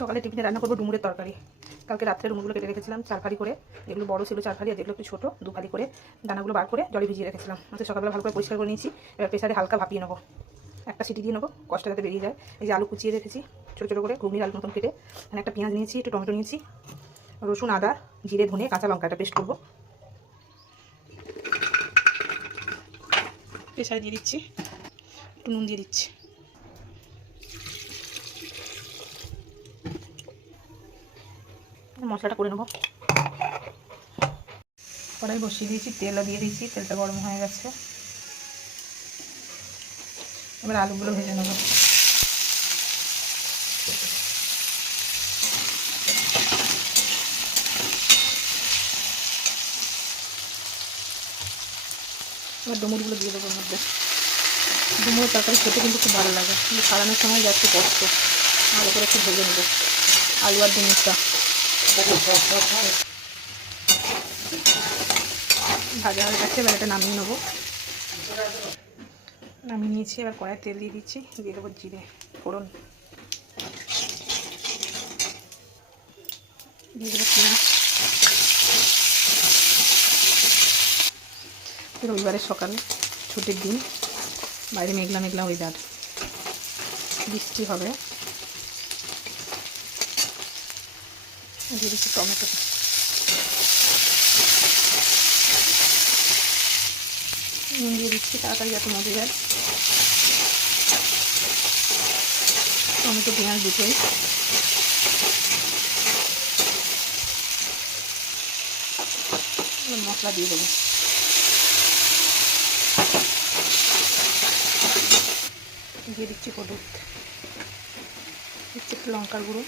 সকালে টিফিনে রান্না করবো ডুমুরের তরকারি। কালকে রাত্রে ডুমুরগুলো কেটে রেখেছিলাম 4 ফালি করে, যেগুলো বড় ছিল 4 ফালি আর যেগুলো একটু ছোটো 2 ফালি করে দানাগুলো বার করে জলে ভিজিয়ে রেখেছিলাম। সকালবেলা ভালো করে পরিষ্কার করে নিয়েছি। এবার প্রেসারে হালকা ভাপিয়ে নেবো, একটা সিটি দিয়ে নেবো, কষ্ট যাতে বেরিয়ে যায়। এই যে আলু কুচিয়ে রেখেছি ছোটো ছোটো করে ঘুগনির আলুর মতন কেটে, এখানে একটা পেঁয়াজ নিয়েছি, একটু টমেটো নিয়েছি, রসুন আদা জিরে ধনে কাঁচা লঙ্কা একটা পেস্ট করবো। প্রেসারে দিয়ে দিচ্ছি, একটু নুন দিয়ে দিচ্ছি। মশলাটা করে নেবো। কড়াই বসিয়ে দিয়েছি, তেলও দিয়ে দিয়েছি, তেলটা গরম হয়ে গেছে। এবার আলুগুলো ভেজে নেবো। এবার ডুমুরগুলো দিয়ে দেবো মধ্যে। ডুমুরের তরকারি খেতে কিন্তু খুব ভালো লাগে, কিন্তু সারানোর সময় যা একটু কষ্ট। ভালো করে একটু ভেজে নেবো আলু আর ডুমুরটা। ভাজা হয়ে গেছে, এবার এটা নামিয়ে নেবো। নামিয়ে নিয়েছি, এবার কড়াই তেল দিয়ে দিচ্ছি, দিয়ে দেবো জিরে ফোড়ন, দিয়ে দেবো পেঁয়াজ। রবিবারের সকালে, ছুটির দিন, বাইরে মেঘলা মেঘলা ওয়েদার, বৃষ্টি হবে। দিয়ে দিচ্ছি টমেটো, নুন দিয়ে দিচ্ছি তাড়াতাড়ি যাতে মজে যায়। টমেটো পেঁয়াজ দুটোই। মশলা দিয়ে দেবো, দিয়ে দিচ্ছি হলুদ, দিচ্ছি একটু লঙ্কার গুঁড়ো,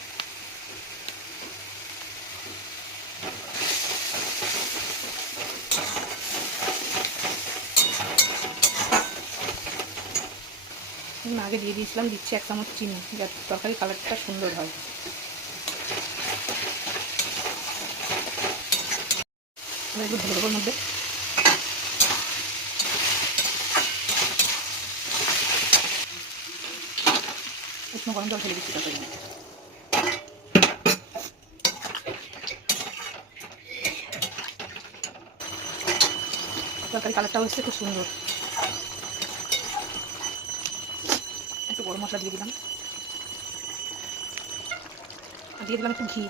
আগে দিয়ে দিয়েছিলাম, দিচ্ছি 1 চামচ চিনি, যাতে তরকারি কালারটা সুন্দর হয়। একটু ঢেলে দেবো মধ্যে। উষ্ণ গরম জল ঢেলে দিচ্ছি তরকারি। তরকারি কালারটা হচ্ছে খুব সুন্দর। একটু গরম মশলা দিয়ে দিলাম, দিয়ে দিলাম একটু ঘি,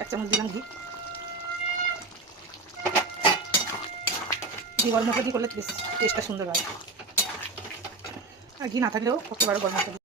1 চামচ দিলাম ঘি। ঘি গরম মশলা দিয়ে করলে টেস্টটা সুন্দর হয়, আর ঘি না থাকলেও করতে পারো গরম মশলা।